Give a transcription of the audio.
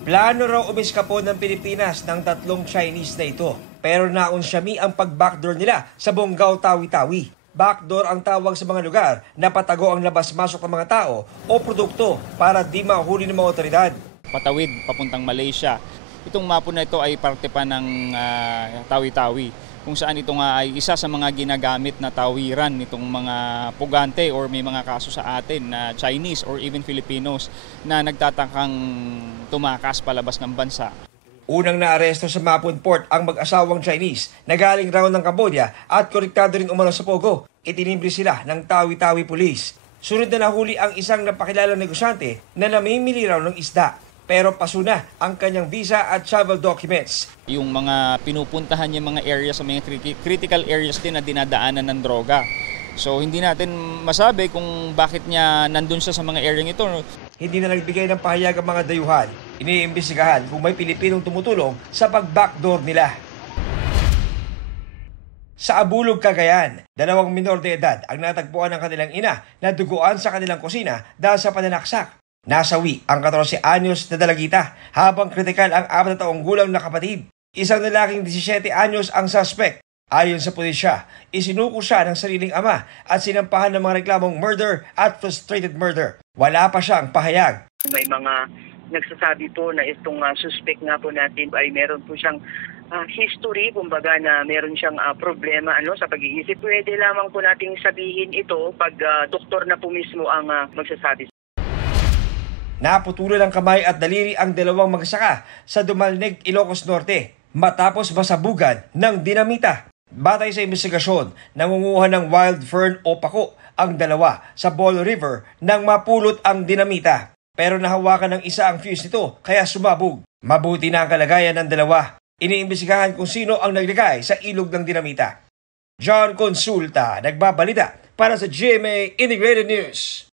Plano raw umiskapon ng Pilipinas ng 3 Chinese na ito. Pero naunsyami ang pag-backdoor nila sa Bonggao, Tawi-Tawi. Backdoor ang tawag sa mga lugar na patago ang labas-masok ng mga tao o produkto para di mahuli ng mga otoridad. Patawid papuntang Malaysia. Itong mapa na ito ay parte pa ng Tawi-Tawi, kung saan ito nga ay isa sa mga ginagamit na tawiran nitong mga pugante or may mga kaso sa atin na Chinese or even Filipinos na nagtatakang tumakas palabas ng bansa. Unang naaresto sa Mapon Port ang mag-asawang Chinese na galing raw ng Cambodia at konektado rin umano sa Pogo. Itinimbre sila ng Tawi-Tawi Police. Sunod na nahuli ang isang napakilalang negosyante na namimili raw ng isda. Pero pasuna ang kanyang visa at travel documents. Yung mga pinupuntahan niya mga areas, sa mga critical areas din na dinadaanan ng droga. So hindi natin masabi kung bakit niya nandun siya sa mga area ito. Hindi na nagbigay ng pahayag ang mga dayuhan. Iniimbestigahan kung may Pilipinong tumutulong sa pag-backdoor nila. Sa Abulog, Cagayan, 2 minor de edad ang natagpuan ng kanilang ina na duguan sa kanilang kusina dahil sa pananaksak. Nasawi ang 14 anyos na dalagita habang kritikal ang 4 taong gulang na kapatid. Isang lalaking 17 anyos ang suspect. Ayon sa pulisya, isinuko siya ng sariling ama at sinampahan ng mga reklamong murder at frustrated murder. Wala pa siyang pahayag. May mga nagsasabi po na itong suspect nga po natin ay meron po siyang history, kumbaga na meron siyang problema sa pag-iisip. Pwede lamang po nating sabihin ito pag doktor na po mismo ang magsasabi. Naputulan ng kamay at daliri ang 2 magsasaka sa Dumalneg, Ilocos Norte matapos masabugan ng dinamita. Batay sa investigasyon, nangunguha ng wild fern o pako ang 2 sa Ball River nang mapulot ang dinamita. Pero nahawakan ng isa ang fuse nito kaya sumabog. Mabuti na ang kalagayan ng 2. Iniimbestigahan kung sino ang naglagay sa ilog ng dinamita. John Consulta, nagbabalita para sa GMA Integrated News.